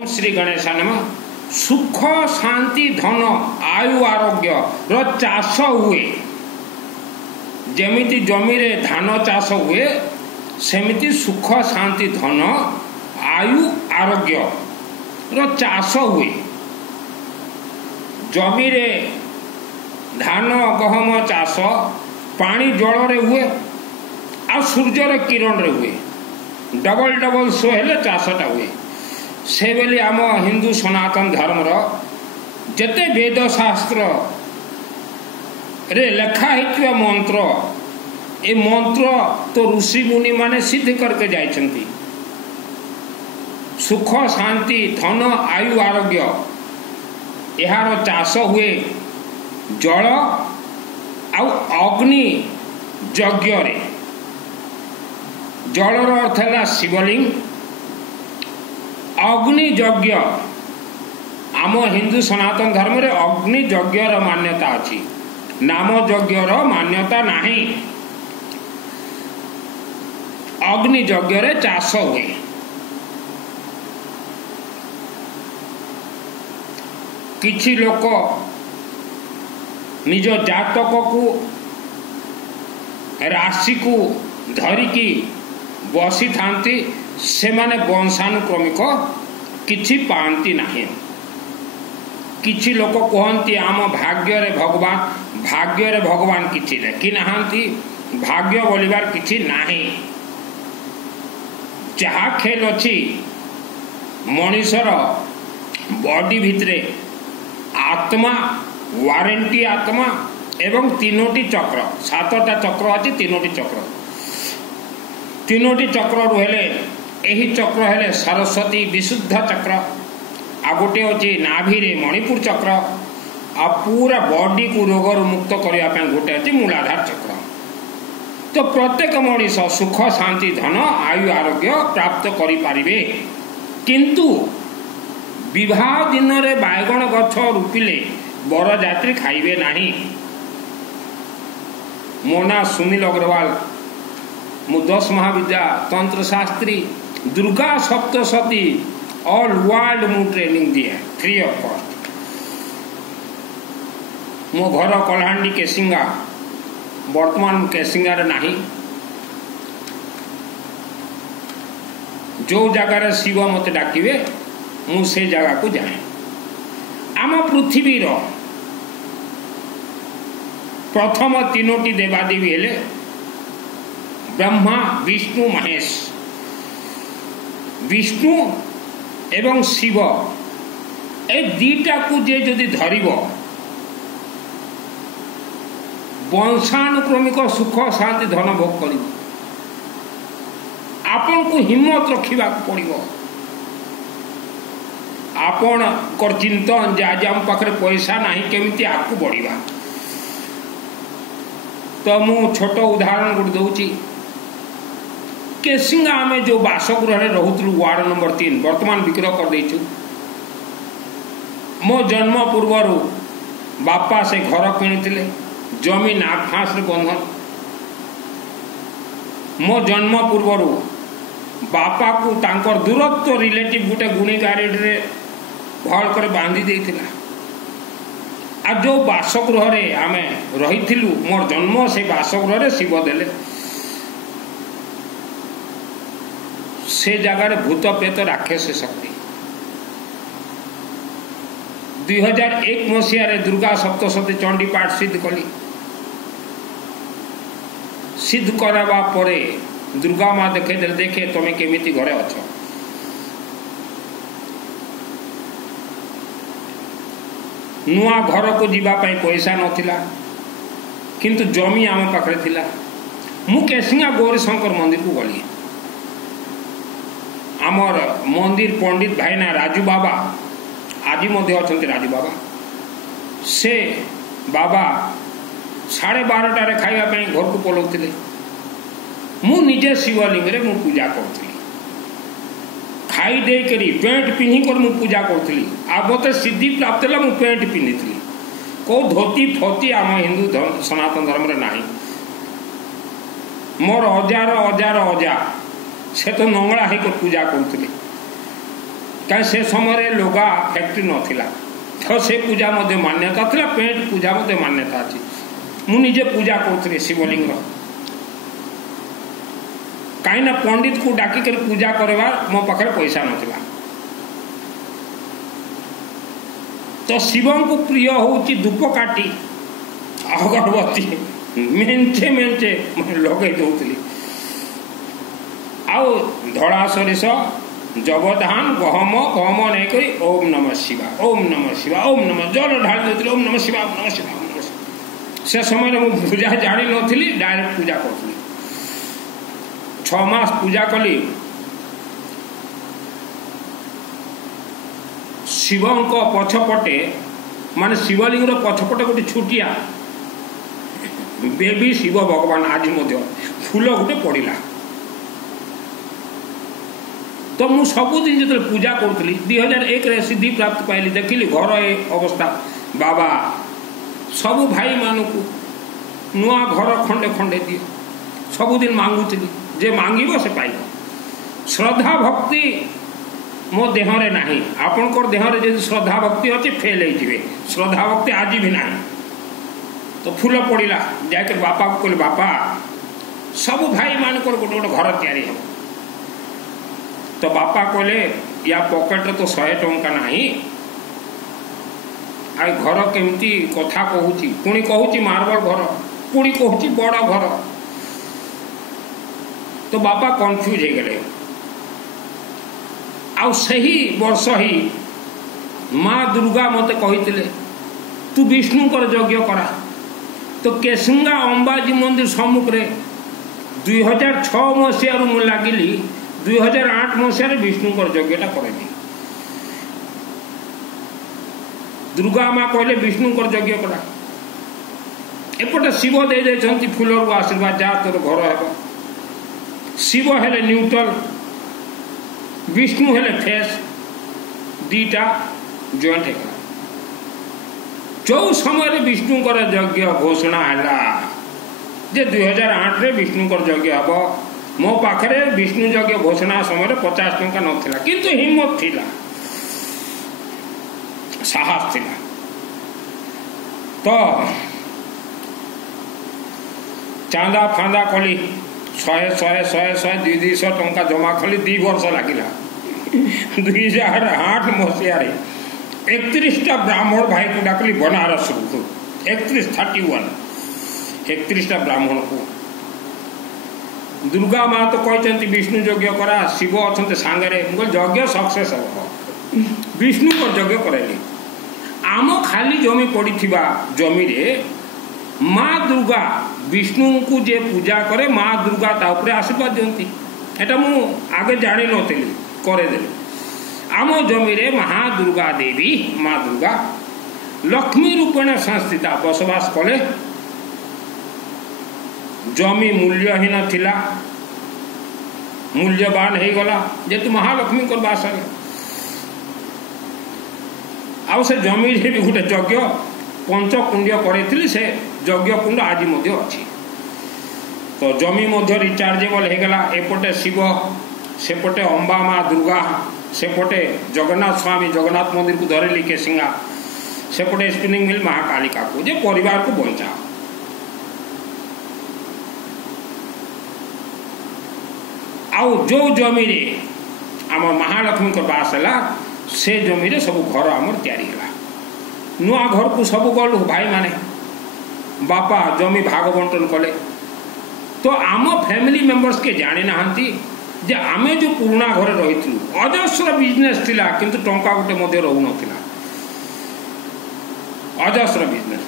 श्री गणेश नमः। सुख शांति धन आयु आरोग्य रो चाष हुए जमिति जमी रे धान चाष हुए सेमिति सुख शांति धन आयु आरोग्य रो चाष हुए। जमी रे धान गहम चाष पानी जल रे हुए आ सूर्यर किरण रे हुए डबल डबल सो हेले चाषटा हुए। से बेले आम हिंदू सनातन धर्मर जेते वेद शास्त्र रे लेखा है मंत्र ए मंत्र तो ऋषि मुनि माने सिद्ध करके जाइछंती। सुख शांति धन आयु आरोग्य यार चाष हुए जल आउ अग्नि यज्ञ रे। जलर अर्थ है शिवलिंग अग्नि यज्ञ आम हिंदू सनातन धर्म रे अग्नि यज्ञर मान्यता अच्छी नाम यज्ञर मान्यता नहीं। अग्नि यज्ञ रे चाष हुए। किछि लोक निज जातक को राशि को धरिकी बसी थांती से माने वंशानुक्रमिक किछि पांती नहीं। किछि लोक कहती आम भाग्य रे भगवान किछि लेखि नाहांती भाग्य बोलिबार किछि नाही। जहा खेल अछि मनीषर बॉडी भितरे आत्मा वारंटी आत्मा एवं तीनोटी चक्र सातटा चक्र अछि तीनोटी चक्र हेले यही चक्र हेले सरस्वती विशुद्ध चक्र आ गोटे अच्छी नाभि रे मणिपुर चक्र आ पूरा बॉडी को रोगर मुक्त करने गोटे अच्छी मूलाधार चक्र। तो प्रत्येक मनीष सुख शांति धन आयु आरोग्य प्राप्त करें किंतु विवाह दिन रे बायगण गछ रूपिले बरजात्री खाइबे नहीं। मो ना सुनील अग्रवाल मु 10 महाविद्या तंत्र शास्त्री दुर्गा सप्तशती ऑल वर्ल्ड मु ट्रेनिंग दिए फ्री ऑफ कॉस्ट। मो घर कलाहांडी केसिंगा वर्तमान केसिंगा रे नहीं। जो जगार शिव मत डाकिवे मु से जगह को जाए। आम पृथ्वी रो प्रथम तीनोटी देवादेवी हेले ब्रह्मा विष्णु महेश। विष्णु एवं शिव ए दीटा को जे जदि धरिब वंशानुक्रमिक सुख शांति धन भोग कर आपन को हिम्मत रखा पड़ो। आपण कर चिंतन जे आज आम पाखे पैसा नहीं केमिति आगू बढ़िबा। तो मु छोट उदाहरण गोटे दूची केसिंगा आमे जो बासगृह रोलु वार्ड नंबर 3 वर्तमान विक्रय कर देचु। मो जन्म पूर्वर बापा से घर किणी जमीन आफास बंधन। मो जन्म पूर्वर बापा को तांकर दूरत्व रिलेटिव गोटे गुणी गाड़ी रे भल कर बांधी देथिला। आ जो बासगृह रे आमे रहिथिलु मोर जन्म से बासगृह रे शिव देले। से जगार भूत प्रेत राक्षस शक्ति 2001 मसीह दुर्गा सप्तशती चंडी पाठ सिद्ध कली। सिद्ध करवा परे दुर्गा माँ देखे तुम केमिति घरे अछ। नुआ घर को जीवाई पैसा नथिला किंतु जमी आम पाखे थिला। मु केसिंगा गौरी शंकर मंदिर को गली। आमर मंदिर पंडित भाईना राजू बाबा आज अच्छा राजू बाबा से बाबा 12:30 खावाई घर को पलाउले। मु निजे शिवलिंग रे मु पूजा करी खाई दे करी पेंट पिन्ही कर मु पूजा करी। आ मत सिद्धि प्राप्त है मु पेंट पिन्ही को धोती फोती आम हिंदू सनातन धर्म रे नहीं। मोर हजार हजार अजा से तो नंगला होकर पूजा करुले। कहीं से समय लुगा फैक्ट्री नाला तो से पूजा मध्य मान्यता था पेंट पूजा मध्य मान्यता अच्छी मुझे पूजा करुँगी शिवलिंग कहीं पंडित को डाकिक पूजा करवा मो पाखे पैसा नाला तो शिव को प्रिय हूँ धूपकाठी अगरबत्ती मेंचे मेंचे लगे दूसरी आउ धड़ा सोरिष जगधान गहम गहम नहीं करी ओम नमः शिवा ओम नमः शिवा ओम नमः जल ढाल देती ओम नमः शिवा ओम नमः शिवा ओम नमः शिवा से समय मुझे पूजा जानी नी डायरेक्ट पूजा करी 6 मास पूजा कली शिव पछपटे माने शिवलिंग पछपटे गोटे छुटिया बेबी शिव भगवान आज फूल गोटे पड़ा तो मु सबुदिन जो पूजा करी 2001 सिद्धि प्राप्त पाइली देखिली घर ए अवस्था बाबा सबु भाई मानू नुआ घर खंडे खंडे दियो सबुदिन मांगुली जे मांगो से पाइब श्रद्धा भक्ति मो देहरे नाही आपणकर देहरे जो श्रद्धा भक्ति अच्छे फेल हो श्रद्धा भक्ति आज भी ना तो फूल पड़ा जाकर बापा को कहले बापा सबु भाई मानक गोटे गोटे घर तैयारी हो तो बापा कहले या पॉकेट तो 100 टंका नहीं आ घर केमती कथा कहूची पुणी कहूची मार्बल घर पुणी कहूची बड़ घर तो बापा कन्फ्यूज हो गए आउ सही वर्ष ही माँ दुर्गा मते कही तू विष्णुकर यज्ञ करा तो केसुंगा अंबाजी मंदिर सम्मुख रे 2006 मसीह मुझे लगिली 2008 मसीह विष्णुकर यज्ञटा करेली दुर्गा माँ कहले विष्णुकर यज्ञ करा एपटे शिव दे देछंती फूलर आशीर्वाद जा तोर घर है शिव हेले न्यूट्रल विष्णु हेले फेस दीटा जॉइंट है जो समय विष्णुकर यज्ञ घोषणा है जे 2008 रे विष्णुकर यज्ञ हम मो पाखे विष्णु यज्ञ घोषणा समय 50 टंका नाला किंतु हिम्मत थिला साहस थिला तो चांदा फांदा कली 100 टंका जमा कली 2 वर्ष लगिला 2008 मसीह 31टा ब्राह्मण भाई को डाकली बनारस 31टा ब्राह्मण को दुर्गा माँ तो कहते विष्णु यज्ञ करा शिव अच्छा सांगे यज्ञ सक्सेस हम विष्णु को यज्ञ करेली आम खाली जमी पड़ी जमी रे माँ दुर्गा विष्णु को जे पूजा करे माँ दुर्गा ताऊपर आशीर्वाद दियंती एटा मु आगे जानी नी करेदेली आम जमी रे महादुर्गा देवी माँ दुर्गा लक्ष्मी रूपेण संस्थिता बसवास कले जमी मूल्यहीन थिला मूल्यवान हो गला जेतु महालक्ष्मी को बास है आउ से जमी रे भी गोटे यज्ञ पंचकुंड करे से यज्ञ कुंड आज अच्छी तो जमी रिचार्जेबल हो गला एपटे शिव सेपटे अंबा माँ दुर्गा सेपटे जगन्नाथ स्वामी जगन्नाथ मंदिर को धरेली केसिंगा सेपटे स्पिनिंग मिल महाकालिका को जे परिवार को बचा आउ जो जमी रे आम महालक्ष्मी को बास है से जमी रे सब घर आमर तैयारी है नुआ घर को सब गलु भाई माने बापा जमी भाग बंटन कले तो आम फैमिली मेंबर्स के जानी नाहंती जे आमे जो पुराना घर रही अजस्र बिजनेस थिला किंतु टंका गोटे मध्य रहू नथिला अजस्र बिजनेस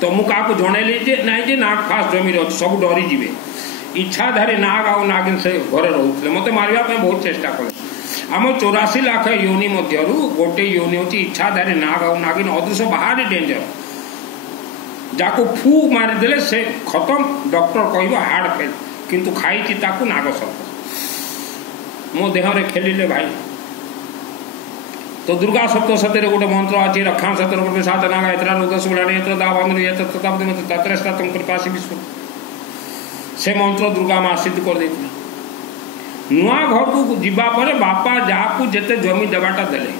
तो मु का जनइली जे नाई जे नाग फास्ट जमी रही सब डरी जीवे इच्छाधारी नाग आउ नागिन से घरे रोते मत मारिया बहुत चेष्टा कले आम 84 लाख योनि मध्यरु गोटे योनि होची इच्छाधारी नाग आउ नागिन अदृश्य बाहर डेंजर जाको फू मारिदेले से खत्म डॉक्टर कहबो हार्ट फेल किंतु खाई ताकू नाग सर्प मो देहरे खेलिले भाई तो दुर्गा सप्तशती गोटे मंत्र अच्छी रक्षा सतर सात नाग एतरा रुद्र सुलाणी एत दाबंधन ये तत्रस्ता तुम कृपा से विश्व से मंत्र दुर्गा माँ सिद्ध कर देती नुआ घर को जीवा पर बापा जहाँ जेते जमी देवाटा देले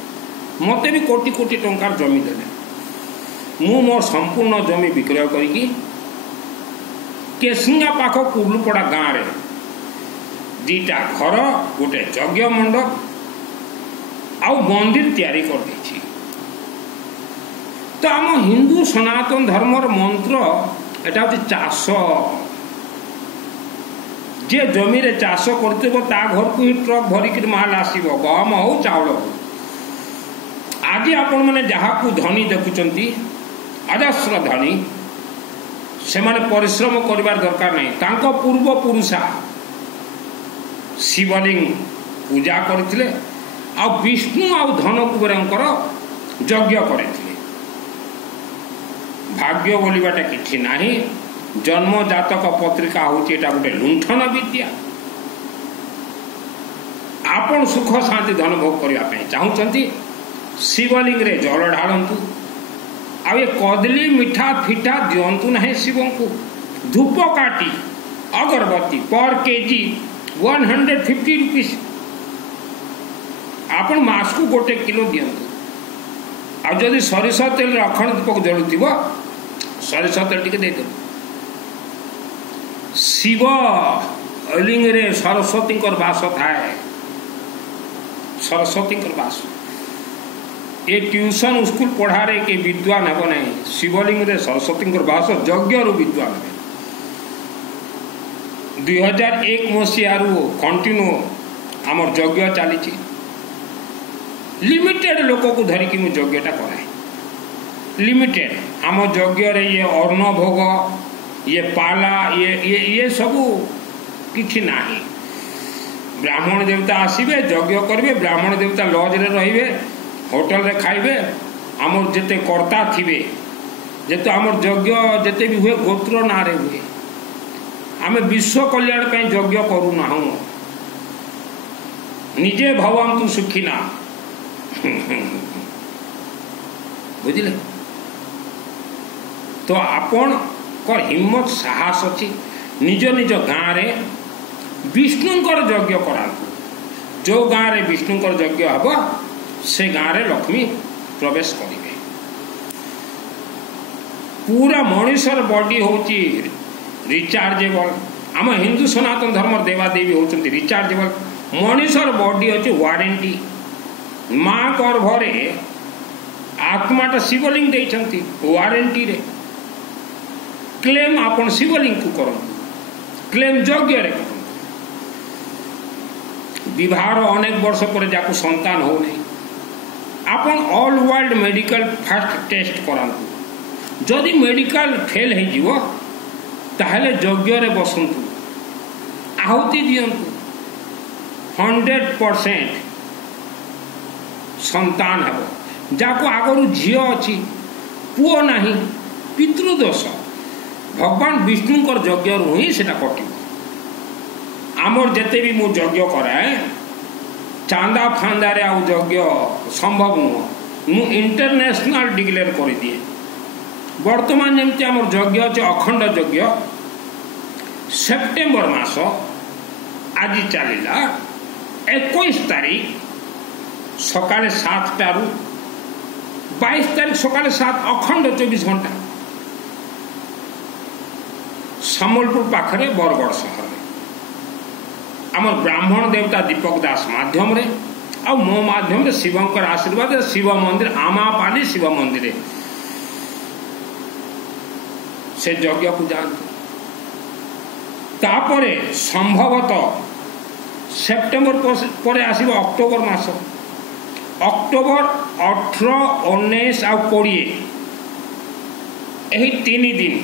मते भी कोटी कोटी टंकार जमी देले मु मोर संपूर्ण जमी विक्रय करी केसिंगा पाख कुर्लुपड़ा गाँव रे दीटा घर गोटे यज्ञ मंडप आउ मंदिर तैयारी कर देछि। तो आम हिंदू सनातन धर्मर मंत्र एटा होछि चाष जे जमी रे चाष करथिबो ता घर को ही ट्रक भरिक माल आसीबो गहम हो चाउल हो। आज आपण माने जहाँ को धनी देखुचंती अजस्र धनी से माने परिश्रम करिवार दरकार नहीं तांको पूर्व पुरुषा शिवलिंग पूजा करथिले आ विष्णु आ धन कुबेरंकर यज्ञ करथिले। भाग्य बोलिबाटा किछि नाही जन्म जातक पत्रिका होची एटा गोटे लुंठन विद्या। आपण सुख शांति धन भोग करबा पे चाहउचंती शिवलिंग रे जल ढालंतु आ ये कदली मिठा फिठा दियंतु नाही शिवं को धूप काटी अगरबत्ती पर केजी 150 रुपीस आपण मास को गोटे किलो दियंतु आ जदि सरिष तेल अखंड दीपक जलुथिबो सरिष तेल टिके दे दो। शिव लिंग रे सरस्वती वास थाए सरस्वती वास ये ट्यूशन स्कूल पढ़ारे के विद्वान हेब नहीं शिवलिंग रे सरस्वती वास यज्ञ रु विद्वान हे 2001 मसीह कंटिन्यू आमर यज्ञ चली लिमिटेड लोक को धरिकी मुझे यज्ञटा कराए लिमिटेड आम यज्ञ रे ये अर्ण भोग ये पाला ये सबू किछि नाही। ब्राह्मण देवता आसीबे यज्ञ करिवे ब्राह्मण देवता लॉज रे रहिबे होटल रे खाइबे आमर जेते कर्ता थिबे जेते आमर यज्ञ जेते भी हुए गोत्र ना रे हुए आमे विश्व कल्याण पे यज्ञ करू ना हूं निजे भवन्तु सुखिना बुझिले। तो आपण कर हिम्मत साहस अच्छी निज निज गाँव रे विष्णुकर यज्ञ करांतु जो गाँव रे विष्णुकर यज्ञ हब से गाँव रे लक्ष्मी प्रवेश करेंगे। पूरा मनुष्यर बॉडी होची रिचार्जेबल आम हिंदू सनातन धर्म देवादेवी होचंती रिचार्जेबल मनुष्यर बॉडी होची वारंटी माँ गर्भरे आत्माटा शिवलिंग देइछंती वारंटी रे क्लेम आपण शिवलिंग को करो क्लेम यज्ञ रे विवाहर अनेक वर्ष पर जाको संतान हो नहीं आपण all world medical fast test करांतु जदि मेडिकल फेल है जीवो ताहले यज्ञ रे बसंतु आहुति दियंतु 100% संतान हेबो जाको आगरु झियो अछि पुओ नाही पितृदोष भगवान विष्णुकर यज्ञ रु ही सेटा कटि आमर जेते भी मु यज्ञ कराए चांदा फांदा रे आउ यज्ञ संभव नु मु इंटरनेशनल डिक्लेयर कर दिए। वर्तमान जेमति आमर यज्ञ अछि अखंड यज्ञ सेप्टेम्बर मास आज चलिला 21 तारीख सकाले 7 टारू 22 तारीख सकाले 7 अखंड 24 घंटा सम्बलपुर पाखरे बरगढ़ सहर आम ब्राह्मण देवता दीपक दास माध्यम रे आ मो माध्यम रे शिवंकर आशीर्वाद शिव मंदिर आमापाली शिव मंदिर से यज्ञ को जानते तापरे संभवतः सेप्टेम्बर पर आसीबो अक्टोबर मास अक्टोबर 18 19 आ 20 यही 3 दिन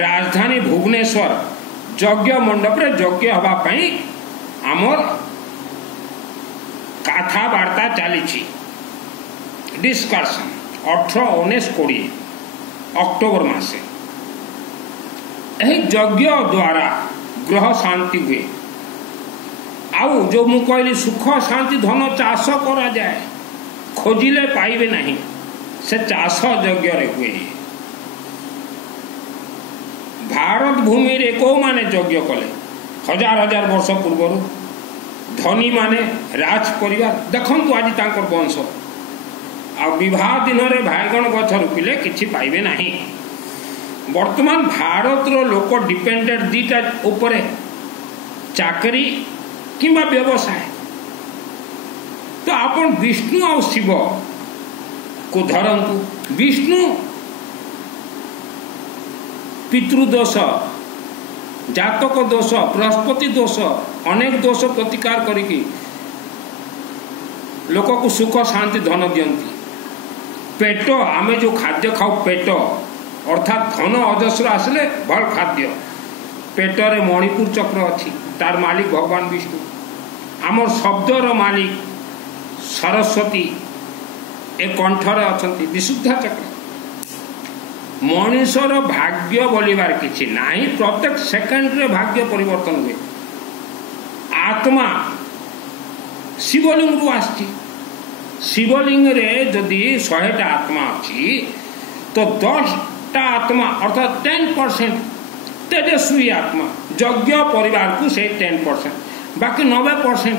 राजधानी भुवनेश्वर यज्ञ मंडप रे यज्ञ हवा पई आमर कथावार्ता चली डिस्कशन 18 19 20 अक्टोबर मासे यही यज्ञ द्वारा ग्रह शांति हुए आउ जो मु कहली सुख शांति धन चाष करा जाए खोजिले पाइबे नहीं से चाष यज्ञ रे हुए। भारत भूमि रे को माने यज्ञ कले हजार हजार वर्ष पूर्वर धनी माने राज परिवार देखंतु आज तांकर वंश आ विवाह दिन में भाईगण गछ रोपिले किछि पाइबे नाही। वर्तमान भारत रो लोक डिपेंडेंट दीटा ऊपर चाकरी किंबा व्यवसाय। तो आपण विष्णु और शिव को धरंतु। विष्णु पितृदोष, जातक दोष, बृहस्पति दोष, अनेक दोष प्रतिकार करिकी लोक को सुख शांति धन दियंती। पेट आमे जो खाद्य खाऊ पेट अर्थात धन अजस्र आसले भल खाद्य। पेटरे मणिपुर चक्र अच्छी तार मालिक भगवान विष्णु। आमर शब्दर मालिक सरस्वती ए कंठरे अछंती विशुद्धा चक्र। मनुष्यर भाग्य बोलिबार किछि नाही, प्रत्येक सेकेंड रे भाग्य परिवर्तन हुए। आत्मा शिवलिंग रु आछि। शिवलिंग रे जदि 100टा आत्मा अच्छी तो 10टा आत्मा अर्थात 10% तेजस्वी आत्मा यज्ञ परिवार को से 10%, बाकी 90%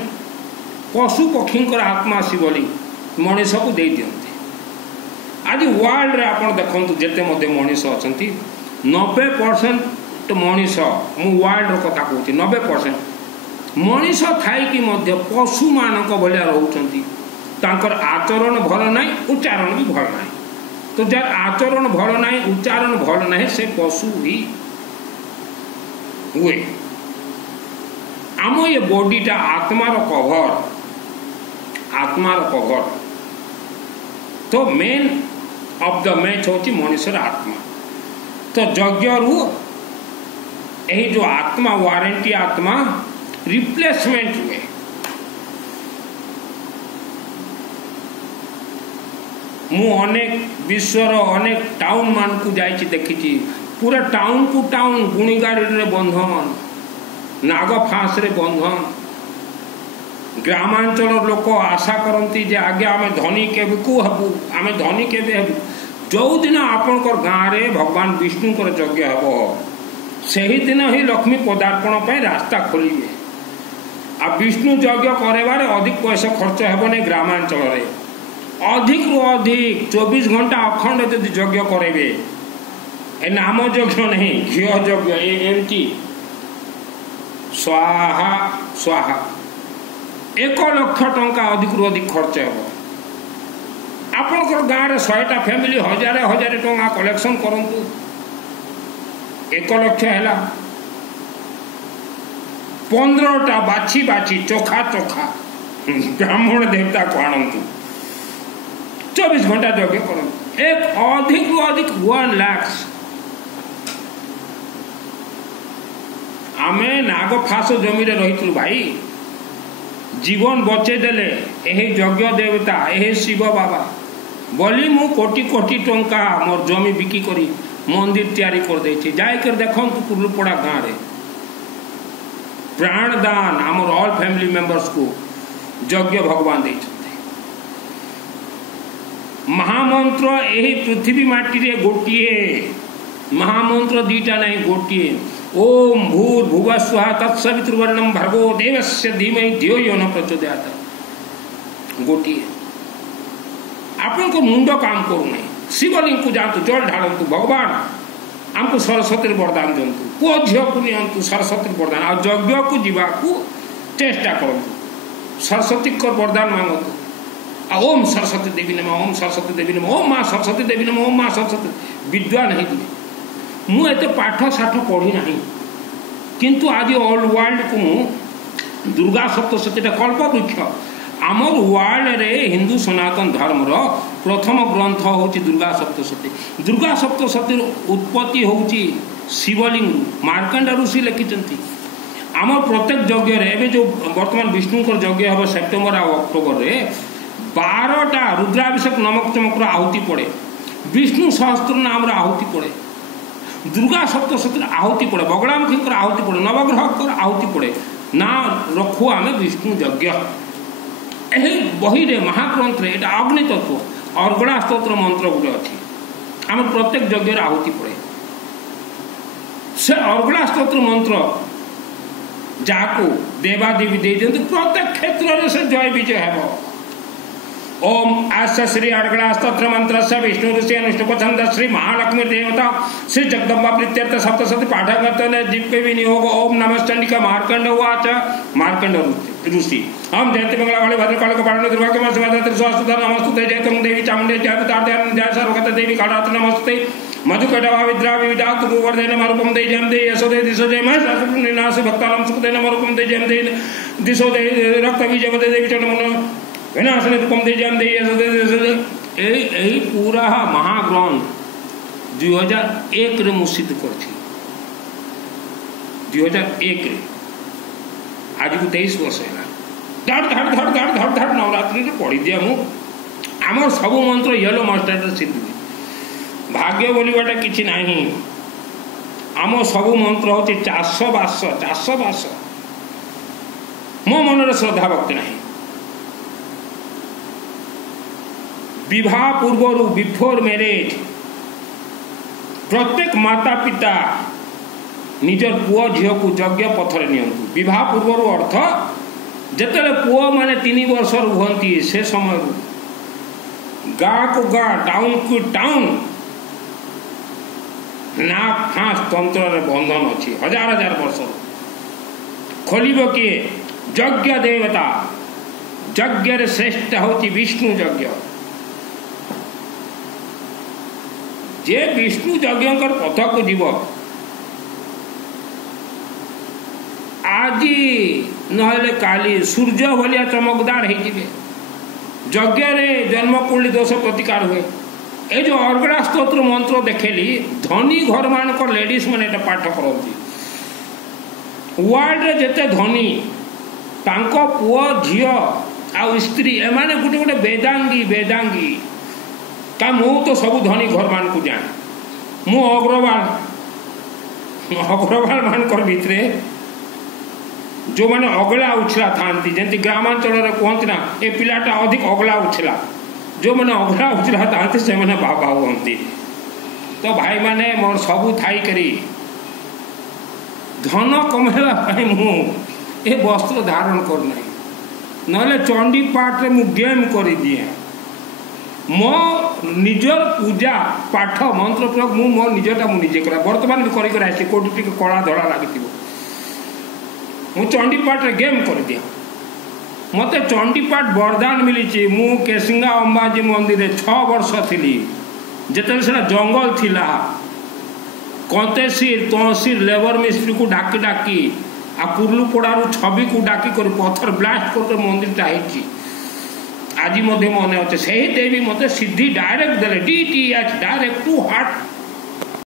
पशु पक्षी आत्मा शिवलिंग मनीष को दे दियंते। आज वर्ल्ड रे आपण देखंतु जेते मध्य मनीष अछंती 90% मनीष, मु वर्ल्ड रो कथा कहूची 90% मनीष थाई कि मध्य पशु मानक भलिया रहउचंती। तांकर आचरण भल नाही, उच्चारण भी भल नाही। तो जार आचरण भल नाही, उच्चारण भल नाही, से पशु ही हुए। आम ये बॉडीटा आत्मार कभर, आत्मार कभर। तो मेन ऑफ द मैच होची मनुष्यर आत्मा। तो यज्ञ रु यही जो आत्मा वारंटी आत्मा रिप्लेसमेंट हुए। मु अनेक विश्वर अनेक टाउन मान को जाइछि देखिछि, पूरा टाउन को टाउन गुणीगारी रे बंधन, नाग फांस रे बंधन। ग्रामांचल लोक आशा करती जे आगे आमे धनी केबे को हबु, आमे धनी केबे हबु। जो दिन आपनकर गाँव रे भगवान विष्णुकर यज्ञ हबो सही दिन ही लक्ष्मी पदार्पण पे रास्ता खोलिए। आ विष्णु यज्ञ करेबारे अधिक पैसा खर्च हेबने। ग्रामांचल रे अधिक रु अधिक 24 घंटा अखंड यदि यज्ञ करेबे, ए नाम यज्ञ नहीं घी यज्ञ, एमती स्वाहा स्वाहा 1 लाख टंका अधिक रु अधिक खर्च हेब। आपनकर गाँव रे 100टा फैमिली 1000 टंका कलेक्शन करंतु 1 लाख हैला। 15टा बाछी बाछी चोखा चोखा ब्राह्मण देवता को आणंतु, 24 घंटा यज्ञ करंतु। एक अधिक रु अधिक 1 लाख। आमे नागफास जमी रे रहितलु भाई, जीवन बचे देले एही यज्ञ देवता एही शिव बाबा बोली मु कोटी कोटी टंका मोर जमी बिकी करी मंदिर तैयारी कर देछि। जाय कर देखंतु कुर्लुपड़ा गाँव रे प्राण दान आमर ऑल फैमिली मेंबर्स को यज्ञ भगवान देछथि। महामंत्र एही पृथ्वी माटी रे गोटिए महामंत्र, दीटा नहीं गोटिए। ओम भूर्भुवः स्वः तत्सवितुर्वरेण्यं भर्गो देवस्य धीमहि धियो यो न प्रचोदयात्। गोटिए आपन को मुंड काम करू नहीं। शिवलिंग को जातु जल ढालतु, भगवान हमको सरस्वती वरदान दिंतु, पुओ झील को नियंतु सरस्वती वरदान। आ यज्ञ को जीवा को चेष्टा करंतु, सरस्वती को वरदान मांगतु। आ ओम सरस्वती देवी नमः, ओम सरस्वती देवी नमः, ओम माँ सरस्वती देवी नमः, ओम माँ सरस्वती। विद्वान नहीं दिए मु एते पाठ साठ पढ़ी नहीं, किंतु आज ऑल वर्ल्ड को दुर्गा सप्तशती कल्प वृक्ष आमर वर्ल्ड रे हिंदू सनातन धर्म रो प्रथम ग्रंथ होची दुर्गा सप्तशती। दुर्गा सप्तशती उत्पत्ति होची शिवलिंग, मार्कंड ऋषि लिखिचंती। आमर प्रत्येक यज्ञ रे एबे जो वर्तमान विष्णुकर यज्ञ हबो सेप्टेम्बर आ अक्टोबर रे 12टा रुद्राभिषेक नमक चमक आहुति पड़े, विष्णु सहस्त्र नाम आहुति पड़े, दुर्गा सप्तशती आहुति पड़े, बगड़ामुखी आहुति पड़े, नवग्रह आहुति पड़े। ना रखु आम विष्णु यज्ञ। यही बही रे महाग्रंथ रे एटा अग्नि तत्व अर्गणा स्तोत्र मंत्र गुटे अच्छी आम प्रत्येक यज्ञ आहुति पड़े। से अर्गणा स्तोत्र मंत्र जहाँ देवादेवी दे प्रत्येक क्षेत्र से जय विजय है। ओम आस्य श्री अर्गणा स्तोत्र मंत्र से विष्णु ऋषि अनुष्टुप छंद श्री महालक्ष्मी देवता श्री जगदम्बा प्रीत्यर्थ सप्तशती पाठक जीव भी नहीं होगा। ओम नमः चंडिका मार्कंड उवाच मार्कंड ऋषि हम जयंती मंगला वाले भद्रकाल कपाल दुर्भाग्य स्वास्थ्य नमस्ते जय तुम देवी चामुंडे जय जय सर्वगत देवी काढ़ात नमस्ते मधुकटवा विद्रा विविधा गुरुवर्धन मरूपम दे जयम दे यशोदे दिशो जय महेश भक्तालम सुखदे मरूपम दे जयम दे दिशो दे रक्त विजय देवी चरण विनाशने रूपम दे जयम दे यशोदे दिशो दे यही पूरा महाग्रंथ 2001 रे मुसित करछि 2001 रे आज को 23 वर्ष है धड़ धड़ धड़ धड़ धड़ धड़ नवरात्रि पढ़ी दिया मु आम सब मंत्र येलो मास्टर सिद्धि भाग्य बोलवाटा किसी नहीं आम सब मंत्र हूँ चाषबास मो मन श्रद्धा भक्ति नहीं विवाह पूर्वर बिफोर मैरिज प्रत्येक माता पिता निजर पुओ झील को यज्ञ पथर नि पूर्वर अर्थ जिते पुओ माने 3 वर्ष रुहती से समय गाँ को गाँ टाउन को टाउन ना फाँस तंत्र बंधन अच्छी हजार हजार वर्ष खोल किए यज्ञ देवता यज्ञ श्रेष्ठ होती विष्णु यज्ञ जे विष्णु यज्ञ पथ को जीव आज नहले काली सूर्य भलिया चमकदार यज्ञ जन्मकुंडली दोष प्रतिकार हुए। ये जो अर्गणा स्तोत्र मंत्र देखेली धनी घर मानक लेडीज मैंने पाठ करती वर्ल्ड जिते धनी तांको पुओ झील आ स्त्री एमाने गोटे गोटे वेदांगी का मु तो सब धनी घर मान को जाए मु अग्रवाल मानकर भितरे जो मैंने अगला उछला था जमी ग्रामांचल कहती ना ये पिलाटा अधिक अगला उछला जो मैंने अगला उछला था से मैंने बाबा हमें तो भाई मैंने मोर सबू थाई करी धन कमेवा मु ए वस्त्र धारण करना ना चंडी पाठ रे मु गेम कर दिए मो निजर पूजा पाठ मंत्र प्रयोग मु मो निजटा मु निजे करा वर्तमान भी करी आसी कोटी टिके कला धड़ा लगी मु चंडी पाठ रे गेम कर दिया मते चंडी पाठ वरदान मिली मु केसिंगा अंबाजी मंदिर 6 वर्ष थी जिते जंगल थिला कंतेसीर तहसील लेबर मिस्त्री को डाकी डाकी आ कुर्लू पड़ारू छवि को डाकी कर पत्थर ब्लास्ट कर मंदिरटा होती आज मन अच्छे से देवी मत सिद्धि डायरेक्ट दे DTH डायरेक्ट टू हार्ट